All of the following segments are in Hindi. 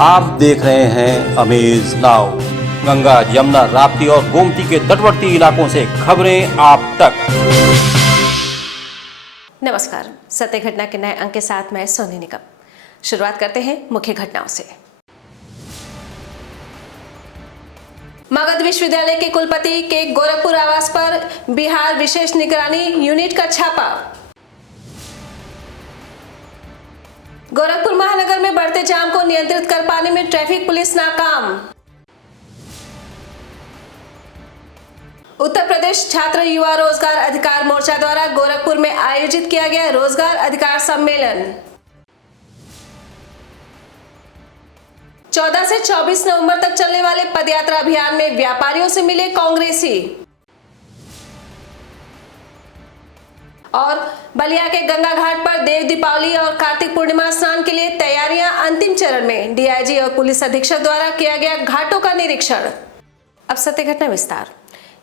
आप देख रहे हैं अमेज नाउ। गंगा, यमुना, राप्ती और गोमती के तटवर्ती इलाकों से खबरें आप तक। नमस्कार, सत्य घटना के नए अंक के साथ मैं सोनी निगम। शुरुआत करते हैं मुख्य घटनाओं से। मगध विश्वविद्यालय के कुलपति के गोरखपुर आवास पर बिहार विशेष निगरानी यूनिट का छापा। गोरखपुर महानगर में बढ़ते जाम को नियंत्रित कर पाने में ट्रैफिक पुलिस नाकाम। उत्तर प्रदेश छात्र युवा रोजगार अधिकार मोर्चा द्वारा गोरखपुर में आयोजित किया गया रोजगार अधिकार सम्मेलन। 14 से 24 नवंबर तक चलने वाले पदयात्रा अभियान में व्यापारियों से मिले कांग्रेसी। और बलिया के गंगा घाट पर देव दीपावली और कार्तिक पूर्णिमा स्नान के लिए तैयारियां अंतिम चरण में। डीआईजी और पुलिस अधीक्षक द्वारा किया गया घाटों का निरीक्षण। अब सत्य घटना विस्तार।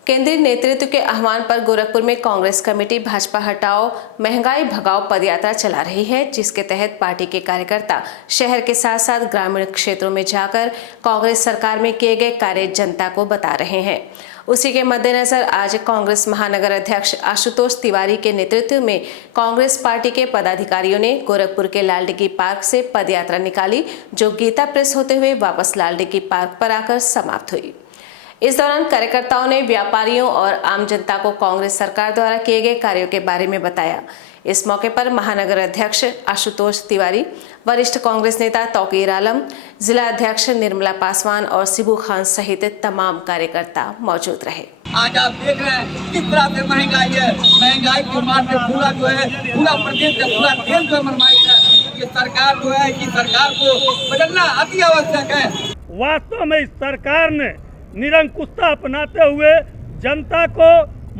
केंद्रीय नेतृत्व के आह्वान पर गोरखपुर में कांग्रेस कमेटी भाजपा हटाओ महंगाई भगाओ पदयात्रा चला रही है, जिसके तहत पार्टी के कार्यकर्ता शहर के साथ साथ ग्रामीण क्षेत्रों में जाकर कांग्रेस सरकार में किए गए कार्य जनता को बता रहे हैं। उसी के मद्देनजर आज कांग्रेस महानगर अध्यक्ष आशुतोष तिवारी के नेतृत्व में कांग्रेस पार्टी के पदाधिकारियों ने गोरखपुर के लालडिग्गी पार्क से पदयात्रा निकाली, जो गीता प्रेस होते हुए वापस लालडिग्गी पार्क पर आकर समाप्त हुई। इस दौरान कार्यकर्ताओं ने व्यापारियों और आम जनता को कांग्रेस सरकार द्वारा किए गए कार्यों के बारे में बताया। इस मौके पर महानगर अध्यक्ष आशुतोष तिवारी, वरिष्ठ कांग्रेस नेता तौकीर आलम, जिला अध्यक्ष निर्मला पासवान और सिबू खान सहित तमाम कार्यकर्ता मौजूद रहे। आज आप देख रहे हैं किस तरह से महंगाई है। महंगाई के मार से पूरा जो है पूरा प्रदेश का पूरा देश जो मरमाई है। ये सरकार जो है कि सरकार को बदलना अति आवश्यक है। वास्तव में इस सरकार ने निरंकुशता अपनाते हुए जनता को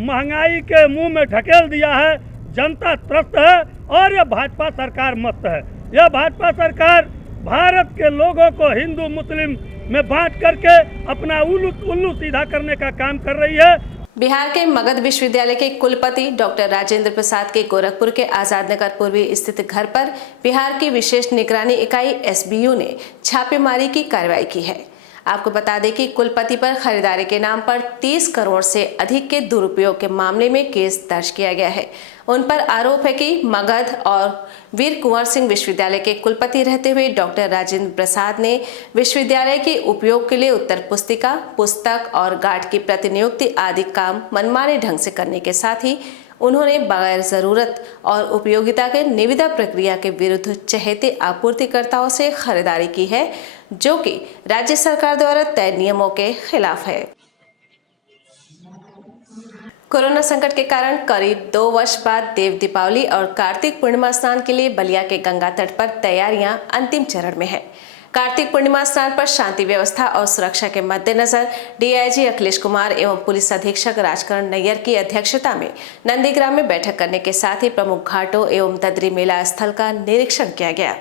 महंगाई के मुंह में ढकेल दिया है। जनता त्रस्त है और यह भाजपा सरकार मस्त है। यह भाजपा सरकार भारत के लोगों को हिंदू मुस्लिम में बांट करके अपना उल्लू सीधा करने का काम कर रही है। बिहार के मगध विश्वविद्यालय के कुलपति डॉक्टर राजेंद्र प्रसाद के गोरखपुर के आजाद नगर पूर्वी स्थित घर पर बिहार की विशेष निगरानी इकाई एसबीयू ने छापेमारी की कार्रवाई की है। आपको बता दें कि कुलपति पर खरीदारी के नाम पर 30 करोड़ से अधिक के दुरुपयोग के मामले में केस दर्ज किया गया है। उन पर आरोप है कि मगध और वीर कुंवर सिंह विश्वविद्यालय के कुलपति रहते हुए डॉक्टर राजेंद्र प्रसाद ने विश्वविद्यालय के उपयोग के लिए उत्तर पुस्तिका, पुस्तक और गार्ड की प्रतिनियुक्ति आदि काम मनमाने ढंग से करने के साथ ही उन्होंने बगैर जरूरत और उपयोगिता के निविदा प्रक्रिया के विरुद्ध चहेते आपूर्तिकर्ताओं से खरीदारी की है, जो कि राज्य सरकार द्वारा तय नियमों के खिलाफ है। कोरोना संकट के कारण करीब 2 वर्ष बाद देव दीपावली और कार्तिक पूर्णिमा स्नान के लिए बलिया के गंगा तट पर तैयारियां अंतिम चरण में है। कार्तिक पूर्णिमा स्नान पर शांति व्यवस्था और सुरक्षा के मद्देनजर डीआईजी अखिलेश कुमार एवं पुलिस अधीक्षक राजकरण नैयर की अध्यक्षता में नंदीग्राम में बैठक करने के साथ ही प्रमुख घाटों एवं ददरी मेला स्थल का निरीक्षण किया गया।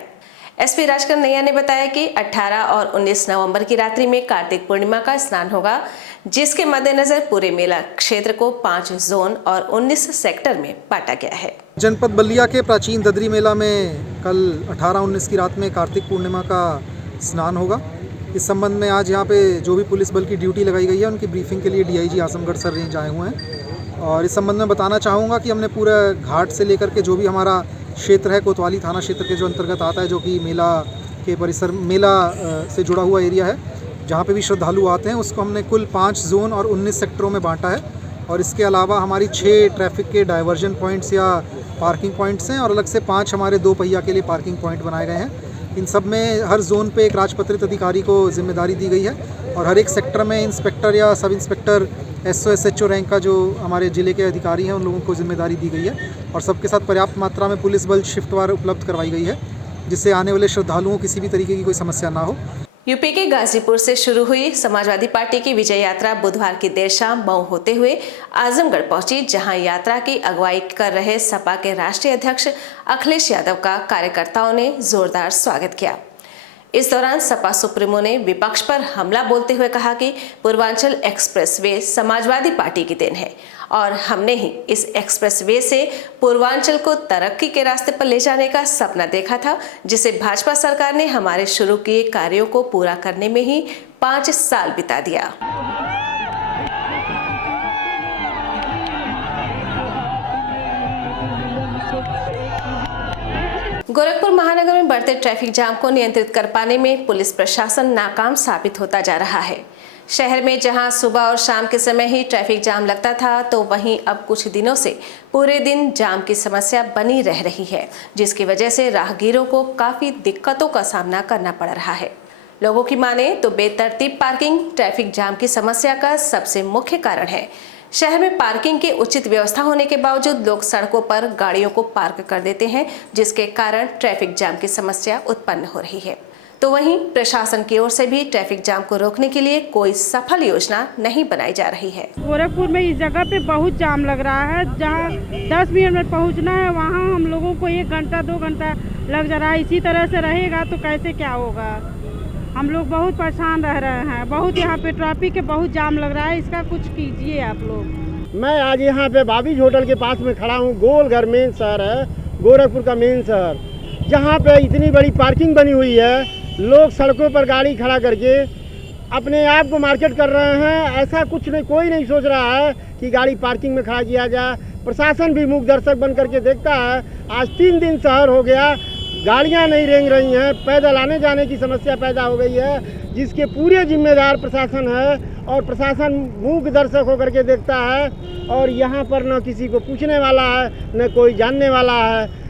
एसपी राजकरण नैयर ने बताया कि 18 और 19 नवंबर की रात्रि में कार्तिक पूर्णिमा का स्नान होगा, जिसके मद्देनजर पूरे मेला क्षेत्र को 5 जोन और 19 सेक्टर में बांटा गया है। जनपद बलिया के प्राचीन ददरी मेला में कल 18-19 की रात में कार्तिक पूर्णिमा का स्नान होगा। इस संबंध में आज यहाँ पे जो भी पुलिस बल की ड्यूटी लगाई गई है, उनकी ब्रीफिंग के लिए डीआईजी आजमगढ़ सर रेंज आए हुए हैं। और इस संबंध में बताना चाहूँगा कि हमने पूरे घाट से लेकर के जो भी हमारा क्षेत्र है, कोतवाली थाना क्षेत्र के जो अंतर्गत आता है, जो कि मेला के परिसर मेला से जुड़ा हुआ एरिया है, जहाँ पे भी श्रद्धालु आते हैं, उसको हमने कुल 5 जोन और 19 सेक्टरों में बांटा है। और इसके अलावा हमारी 6 ट्रैफिक के डाइवर्जन पॉइंट्स या पार्किंग पॉइंट्स हैं और अलग से 5 हमारे 2 पहिया के लिए पार्किंग पॉइंट बनाए गए हैं। इन सब में हर जोन पे एक राजपत्रित अधिकारी को जिम्मेदारी दी गई है और हर एक सेक्टर में इंस्पेक्टर या sub inspector SO SHO rank का जो हमारे ज़िले के अधिकारी हैं, उन लोगों को जिम्मेदारी दी गई है। और सबके साथ पर्याप्त मात्रा में पुलिस बल शिफ्टवार उपलब्ध करवाई गई है, जिससे आने वाले श्रद्धालुओं को किसी भी तरीके की कोई समस्या ना हो। यूपी के गाजीपुर से शुरू हुई समाजवादी पार्टी की विजय यात्रा बुधवार की देर शाम मऊ होते हुए आजमगढ़ पहुंची, जहां यात्रा की अगुवाई कर रहे सपा के राष्ट्रीय अध्यक्ष अखिलेश यादव का कार्यकर्ताओं ने जोरदार स्वागत किया। इस दौरान सपा सुप्रीमो ने विपक्ष पर हमला बोलते हुए कहा कि पूर्वांचल एक्सप्रेसवे समाजवादी पार्टी की देन है और हमने ही इस एक्सप्रेसवे से पूर्वांचल को तरक्की के रास्ते पर ले जाने का सपना देखा था, जिसे भाजपा सरकार ने हमारे शुरू किए कार्यों को पूरा करने में ही 5 साल बिता दिया। गोरखपुर महानगर में बढ़ते ट्रैफिक जाम को नियंत्रित कर पाने में पुलिस प्रशासन नाकाम साबित होता जा रहा है। शहर में जहां सुबह और शाम के समय ही ट्रैफिक जाम लगता था, तो वहीं अब कुछ दिनों से पूरे दिन जाम की समस्या बनी रह रही है, जिसकी वजह से राहगीरों को काफी दिक्कतों का सामना करना पड़ रहा है। लोगों की माने तो बेतरतीब पार्किंग ट्रैफिक जाम की समस्या का सबसे मुख्य कारण है। शहर में पार्किंग की उचित व्यवस्था होने के बावजूद लोग सड़कों पर गाड़ियों को पार्क कर देते हैं, जिसके कारण ट्रैफिक जाम की समस्या उत्पन्न हो रही है। तो वहीं प्रशासन की ओर से भी ट्रैफिक जाम को रोकने के लिए कोई सफल योजना नहीं बनाई जा रही है। गोरखपुर में इस जगह पे बहुत जाम लग रहा है, जहाँ 10 मिनट में पहुँचना है वहाँ हम लोगों को 1 घंटा 2 घंटा लग जा रहा है। इसी तरह से रहेगा तो कैसे क्या होगा। हम लोग बहुत परेशान रह रहे हैं। बहुत यहाँ पे ट्रैफिक के बहुत जाम लग रहा है, इसका कुछ कीजिए आप लोग। मैं आज यहाँ पे बाबीज होटल के पास में खड़ा हूँ। गोलघर मेन शहर है, गोरखपुर का मेन शहर, जहाँ पे इतनी बड़ी पार्किंग बनी हुई है। लोग सड़कों पर गाड़ी खड़ा करके अपने आप को मार्केट कर रहे हैं। ऐसा कुछ नहीं, कोई नहीं सोच रहा है कि गाड़ी पार्किंग में खड़ा किया जाए। प्रशासन भी मूक दर्शक बन करके देखता है। आज 3 दिन शहर हो गया, गाड़ियां नहीं रेंग रही हैं, पैदल आने जाने की समस्या पैदा हो गई है, जिसके पूरे जिम्मेदार प्रशासन है। और प्रशासन मूक दर्शक होकर के देखता है और यहाँ पर न किसी को पूछने वाला है, न कोई जानने वाला है।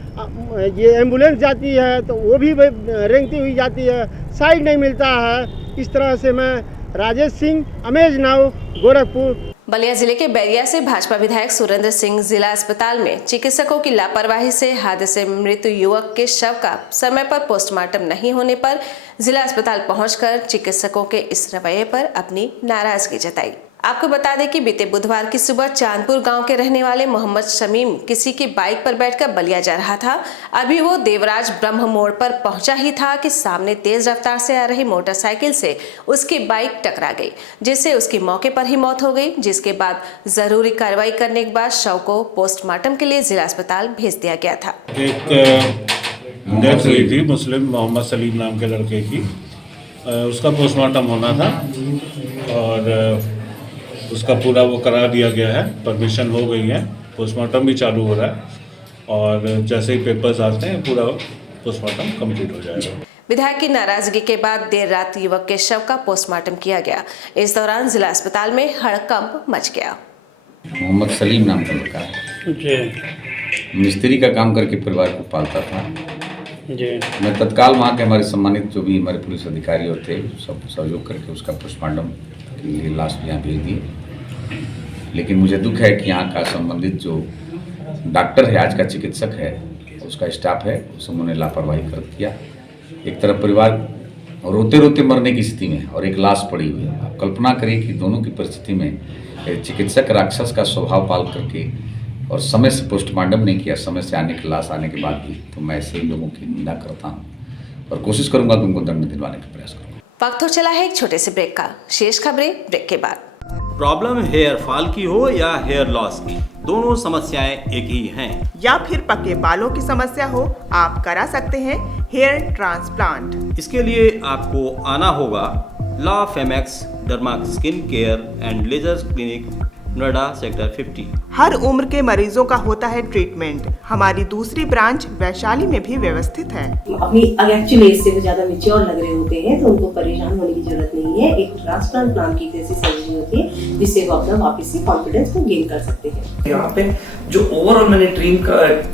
ये एम्बुलेंस जाती है तो वो भी रेंगती हुई जाती है, साइड नहीं मिलता है। इस तरह से मैं राजेश सिंह, अमेज नाउ, गोरखपुर। बलिया जिले के बैरिया से भाजपा विधायक सुरेंद्र सिंह जिला अस्पताल में चिकित्सकों की लापरवाही से हादसे में मृत युवक के शव का समय पर पोस्टमार्टम नहीं होने पर जिला अस्पताल पहुंचकर चिकित्सकों के इस रवैये पर अपनी नाराजगी जताई। आपको बता दें कि बीते बुधवार की सुबह चांदपुर गांव के रहने वाले मोहम्मद शमीम किसी की बाइक पर बैठकर बलिया जा रहा था। अभी वो देवराज ब्रह्म मोड़ पर पहुंचा ही था कि सामने तेज रफ्तार से आ रही मोटरसाइकिल से उसकी बाइक टकरा गई, जिससे उसकी मौके पर ही मौत हो गई। जिसके बाद जरूरी कार्रवाई करने के बाद शव को पोस्टमार्टम के लिए जिला अस्पताल भेज दिया गया था। एक डेथ हुई थी मुस्लिम मोहम्मद सलीम नाम के लड़के की, उसका पोस्टमार्टम होना था और उसका पूरा वो करा दिया गया है, परमिशन हो गई है, पोस्टमार्टम भी चालू हो रहा है और जैसे ही पेपर्स आते हैं पूरा पोस्टमार्टम कंप्लीट हो जाएगा। विधायक की नाराजगी के बाद देर रात युवक के शव का पोस्टमार्टम किया गया। इस दौरान जिला अस्पताल में हड़कंप मच गया। मोहम्मद सलीम नाम का लड़का है, मिस्त्री का काम करके परिवार को पालता था। मैं तत्काल वहाँ के हमारे सम्मानित जो भी हमारे पुलिस अधिकारी और थे, सब सहयोग करके उसका पोस्टमार्टम के लिए लाश यहाँ भेज दिए। लेकिन मुझे दुख है कि यहाँ का संबंधित जो डॉक्टर है, आज का चिकित्सक है, उसका स्टाफ है, उस उन्होंने लापरवाही कर दिया। एक तरफ परिवार रोते रोते मरने की स्थिति में और एक लाश पड़ी हुई है। आप कल्पना करिए कि दोनों की परिस्थिति में चिकित्सक राक्षस का स्वभाव पाल करके और समय से पोस्टमार्टम नहीं किया, समय से आने की लाश आने के बाद भी, तो मैं ऐसे ही लोगों की निंदा करता हूँ और कोशिश करूँगा कि उनको दंड दिलवाने का प्रयास करूँगा। वक्त हो चला है एक छोटे से ब्रेक का। शेष खबरें ब्रेक के बाद। प्रॉब्लम हेयर फॉल की हो या हेयर लॉस की, दोनों समस्याएं एक ही हैं। या फिर पके बालों की समस्या हो, आप करा सकते हैं हेयर ट्रांसप्लांट। इसके लिए आपको आना होगा La Femex derma skin care and laser clinic, Noida sector 50। हर उम्र के मरीजों का होता है ट्रीटमेंट। हमारी दूसरी ब्रांच वैशाली में भी व्यवस्थित है। अपनी एक्चुअली इससे वो ज्यादा मैच्योर लग रहे होते हैं, तो उनको परेशान होने की जरूरत नहीं है। एक ट्रांसप्लांट प्लान की जैसी सर्जरी होती है, जिससे वो अपना वापस से कॉन्फिडेंस को गेन कर सकते हैं। यहाँ पे जो ओवरऑल मैंने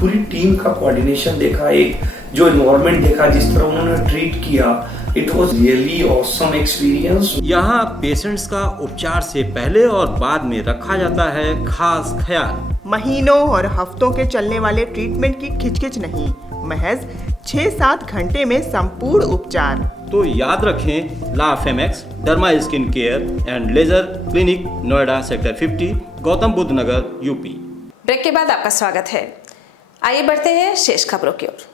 पूरी टीम का कोऑर्डिनेशन देखा, एक जो एनवायरनमेंट देखा, जिस तरह उन्होंने ट्रीट किया, it was really awesome experience. यहाँ पेशेंट्स का उपचार से पहले और बाद में रखा जाता है खास ख्याल। महीनों और हफ्तों के चलने वाले ट्रीटमेंट की खिचखिच नहीं, महज 6-7 घंटे में संपूर्ण उपचार। तो याद रखें, La Femex derma skin care and laser clinic, Noida sector 50, Gautam Buddh Nagar, UP. Break के बाद आपका स्वागत है। आइए बढ़ते हैं शेष खबरों की ओर।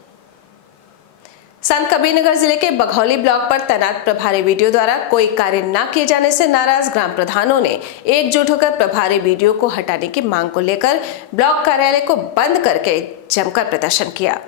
संत कबीरनगर जिले के बघौली ब्लॉक पर तैनात प्रभारी वीडियो द्वारा कोई कार्य न किए जाने से नाराज ग्राम प्रधानों ने एकजुट होकर प्रभारी वीडियो को हटाने की मांग को लेकर ब्लॉक कार्यालय को बंद करके जमकर प्रदर्शन किया।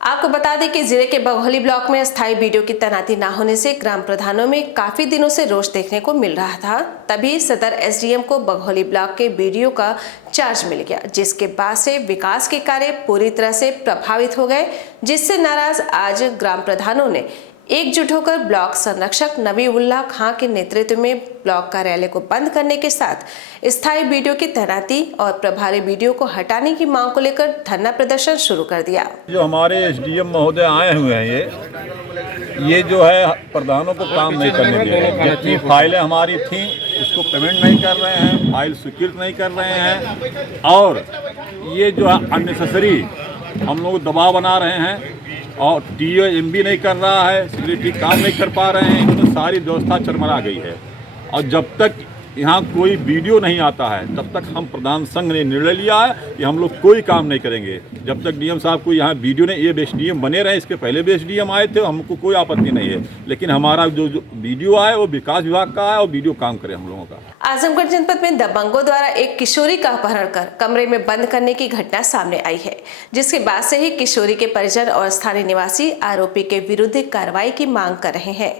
आपको बता दें कि जिले के बघौली ब्लॉक में स्थायी वीडियो की तैनाती न होने से ग्राम प्रधानों में काफी दिनों से रोष देखने को मिल रहा था। तभी सदर एसडीएम को बघौली ब्लॉक के वीडियो का चार्ज मिल गया, जिसके बाद से विकास के कार्य पूरी तरह से प्रभावित हो गए, जिससे नाराज आज ग्राम प्रधानों ने एकजुट होकर ब्लॉक संरक्षक नबीउल्लाह खां के नेतृत्व में ब्लॉक कार्यालय को बंद करने के साथ स्थायी वीडियो की तैनाती और प्रभारी वीडियो को हटाने की मांग को लेकर धरना प्रदर्शन शुरू कर दिया। जो हमारे एसडीएम महोदय आए हुए हैं, ये जो है प्रधानों को काम नहीं करने दे रहे। जितनी फाइलें हमारी थी उसको पेमेंट नहीं कर रहे हैं, फाइल स्वीकृत नहीं कर रहे हैं, और ये जो है अननेसेसरी हम लोग दबाव बना रहे हैं, और टीओ एमबी नहीं कर रहा है, सेक्रेटरी काम नहीं कर पा रहे हैं। इन्होंने सारी व्यवस्था चरमरा गई है, और जब तक यहाँ कोई वीडियो नहीं आता है तब तक हम प्रधान संघ ने निर्णय लिया है कि हम लोग कोई काम नहीं करेंगे जब तक डीएम साहब को यहाँ वीडियो ने, ये एसडीएम बने रहे। इसके पहले भी एसडीएम आए थे, हमको कोई आपत्ति नहीं है, लेकिन हमारा जो वीडियो आए वो विकास विभाग का है और वीडियो काम करे हम लोगों का। आजमगढ़ जनपद में दबंगों द्वारा एक किशोरी का अपहरण कर कमरे में बंद करने की घटना सामने आई है, जिसके बाद से ही किशोरी के परिजन और स्थानीय निवासी आरोपी के विरुद्ध कार्रवाई की मांग कर रहे हैं।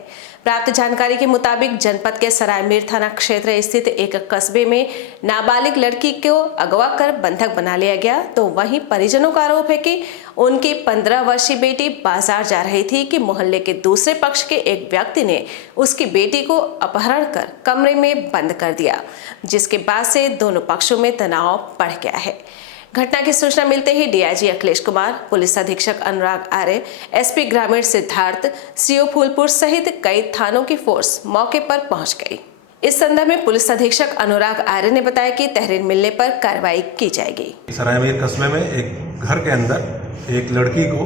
प्राप्त जानकारी के मुताबिक जनपद के सरायमीर थाना क्षेत्र स्थित एक कस्बे में नाबालिग लड़की को अगवा कर बंधक बना लिया गया, तो वहीं परिजनों का आरोप है कि उनकी 15 वर्षीय बेटी बाजार जा रही थी कि मोहल्ले के दूसरे पक्ष के एक व्यक्ति ने उसकी बेटी को अपहरण कर कमरे में बंद कर दिया, जिसके बाद से दोनों पक्षों में तनाव बढ़ गया है। घटना की सूचना मिलते ही डीआईजी अखिलेश कुमार, पुलिस अधीक्षक अनुराग आर्य, एसपी ग्रामीण सिद्धार्थ, सीओ फूलपुर सहित कई थानों की फोर्स मौके पर पहुंच गई। इस संदर्भ में पुलिस अधीक्षक अनुराग आर्य ने बताया कि तहरीर मिलने पर कार्रवाई की जाएगी। सरायमीर कस्बे में एक घर के अंदर एक लड़की को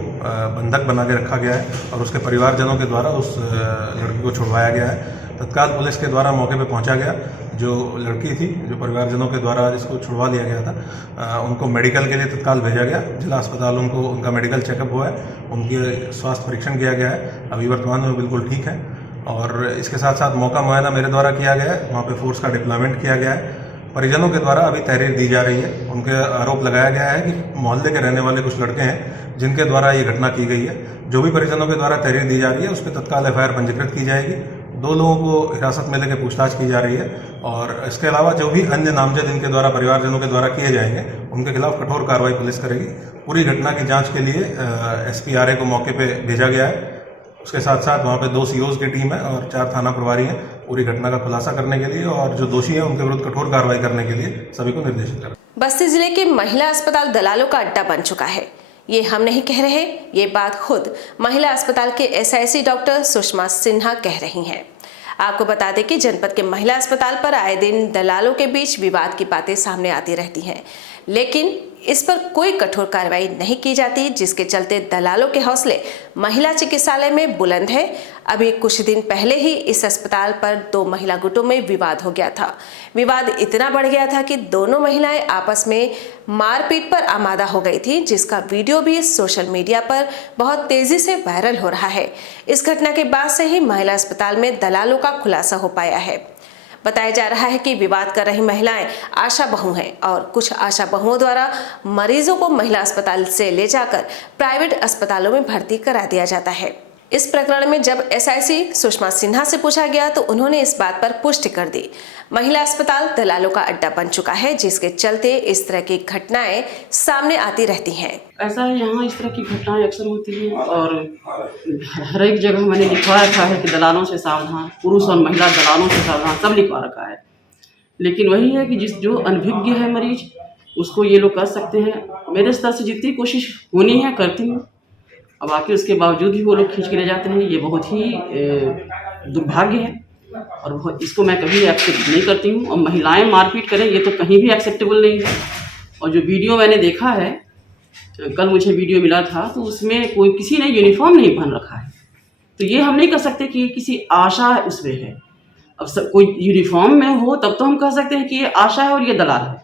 बंधक बना के रखा गया है और उसके परिवारजनों के द्वारा उस लड़की को छुड़वाया गया है। तत्काल पुलिस के द्वारा मौके पर पहुंचा गया। जो लड़की थी, जो परिवारजनों के द्वारा जिसको छुड़वा लिया गया था, उनको मेडिकल के लिए तत्काल भेजा गया। जिला अस्पताल उनका मेडिकल चेकअप हुआ है, उनके स्वास्थ्य परीक्षण किया गया है। अभी वर्तमान में बिल्कुल ठीक है। और इसके साथ साथ मौका मुआयना मेरे द्वारा किया गया है, वहाँ पे फोर्स का डिप्लॉयमेंट किया गया है। परिजनों के द्वारा अभी तहरीर दी जा रही है। उनके आरोप लगाया गया है कि मोहल्ले के रहने वाले कुछ लड़के हैं जिनके द्वारा ये घटना की गई है। जो भी परिजनों के द्वारा तहरीर दी जा रही है उस पर तत्काल एफआईआर पंजीकृत की जाएगी। 2 लोगों को हिरासत में लेकर पूछताछ की जा रही है, और इसके अलावा जो भी अन्य नामजद इनके द्वारा परिवारजनों के द्वारा किए जाएंगे उनके खिलाफ कठोर कार्रवाई पुलिस करेगी। पूरी घटना की जांच के लिए एसपी आरए को मौके पे भेजा गया है। उसके साथ साथ वहाँ पे 2 सीओज की टीम है और 4 थाना प्रभारी हैं पूरी घटना का खुलासा करने के लिए, और जो दोषी हैं उनके विरुद्ध कठोर कार्रवाई करने के लिए सभी को निर्देशित करें। बस्ती जिले के महिला अस्पताल दलालों का अड्डा बन चुका है। ये हम नहीं कह रहे, ये बात खुद महिला अस्पताल के एसआईसी डॉक्टर सुषमा सिन्हा कह रही हैं। आपको बता दें कि जनपद के महिला अस्पताल पर आए दिन दलालों के बीच विवाद की बातें सामने आती रहती हैं, लेकिन इस पर कोई कठोर कार्रवाई नहीं की जाती, जिसके चलते दलालों के हौसले महिला चिकित्सालय में बुलंद है। अभी कुछ दिन पहले ही इस अस्पताल पर 2 महिला गुटों में विवाद हो गया था। विवाद इतना बढ़ गया था कि दोनों महिलाएं आपस में मारपीट पर आमादा हो गई थी, जिसका वीडियो भी सोशल मीडिया पर बहुत तेजी से वायरल हो रहा है। इस घटना के बाद से ही महिला अस्पताल में दलालों का खुलासा हो पाया है। बताया जा रहा है कि विवाद कर रही महिलाएं आशा बहू हैं, और कुछ आशा बहुओं द्वारा मरीजों को महिला अस्पताल से ले जाकर प्राइवेट अस्पतालों में भर्ती करा दिया जाता है। इस प्रकरण में जब एसआईसी सुषमा सिन्हा से पूछा गया तो उन्होंने इस बात पर पुष्टि कर दी। महिला अस्पताल दलालों का अड्डा बन चुका है, जिसके चलते इस तरह की घटनाएं सामने आती रहती हैं। ऐसा है, यहाँ इस तरह की घटनाएं अक्सर होती हैं, और हर एक जगह मैंने लिखवा रखा है कि दलालों से सावधान, पुरुष और महिला दलालों से सावधान, सब लिखवा रखा है। लेकिन वही है कि जो अनभिज्ञ है मरीज, उसको ये लोग कर सकते हैं। मेरे स्तर से जितनी कोशिश होनी है करती हूँ, अब बाकी उसके बावजूद भी वो लोग खींच के ले जाते हैं। ये बहुत ही दुर्भाग्य है, और इसको मैं कभी एक्सेप्ट नहीं करती हूँ। और महिलाएं मारपीट करें, ये तो कहीं भी एक्सेप्टेबल नहीं है। और जो वीडियो मैंने देखा है, कल मुझे वीडियो मिला था, तो उसमें किसी ने यूनिफॉर्म नहीं पहन रखा है। तो ये हम नहीं कह सकते कि किसी आशा उसमें है। अब कोई यूनिफॉर्म में हो तब तो हम कह सकते हैं कि ये आशा है और ये दलाल है।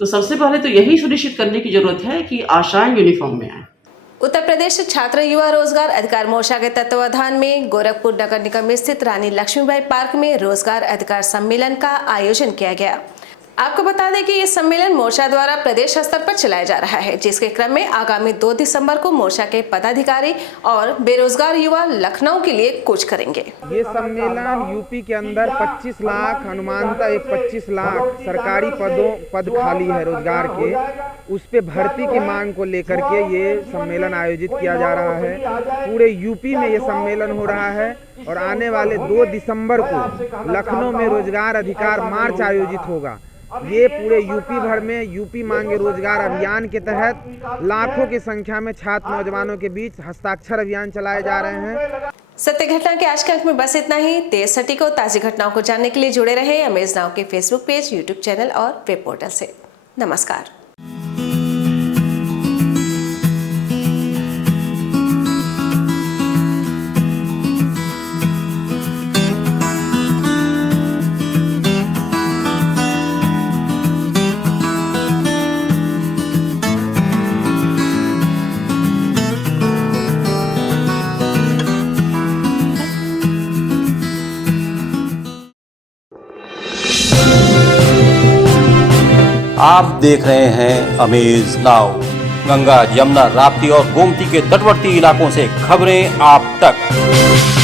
तो सबसे पहले तो यही सुनिश्चित करने की जरूरत है कि आशाएं यूनिफॉर्म में आए। उत्तर प्रदेश छात्र युवा रोजगार अधिकार मोर्चा के तत्वावधान में गोरखपुर नगर निगम स्थित रानी लक्ष्मीबाई पार्क में रोजगार अधिकार सम्मेलन का आयोजन किया गया। आपको बता दें कि ये सम्मेलन मोर्चा द्वारा प्रदेश स्तर पर चलाया जा रहा है, जिसके क्रम में आगामी 2 दिसंबर को मोर्चा के पदाधिकारी और बेरोजगार युवा लखनऊ के लिए कूच करेंगे। ये सम्मेलन यूपी के अंदर 25 लाख अनुमानतः 25 लाख सरकारी पद खाली है रोजगार के, उस पे भर्ती की मांग को लेकर के ये सम्मेलन आयोजित किया जा रहा है। पूरे यूपी में ये सम्मेलन हो रहा है और आने वाले 2 दिसंबर को लखनऊ में रोजगार अधिकार मार्च आयोजित होगा। ये पूरे यूपी भर में यूपी मांगे रोजगार अभियान के तहत लाखों की संख्या में छात्र नौजवानों के बीच हस्ताक्षर अभियान चलाए जा रहे हैं। सत्य घटना के आज के अंक में बस इतना ही। तेज सटीक और ताज़ी घटनाओं को जानने के लिए जुड़े रहे अमेज नाउ के फेसबुक पेज, यूट्यूब चैनल और वेब पोर्टल से। नमस्कार। आप देख रहे हैं अमेज नाउ। गंगा, यमुना, राप्ती और गोमती के तटवर्ती इलाकों से खबरें आप तक।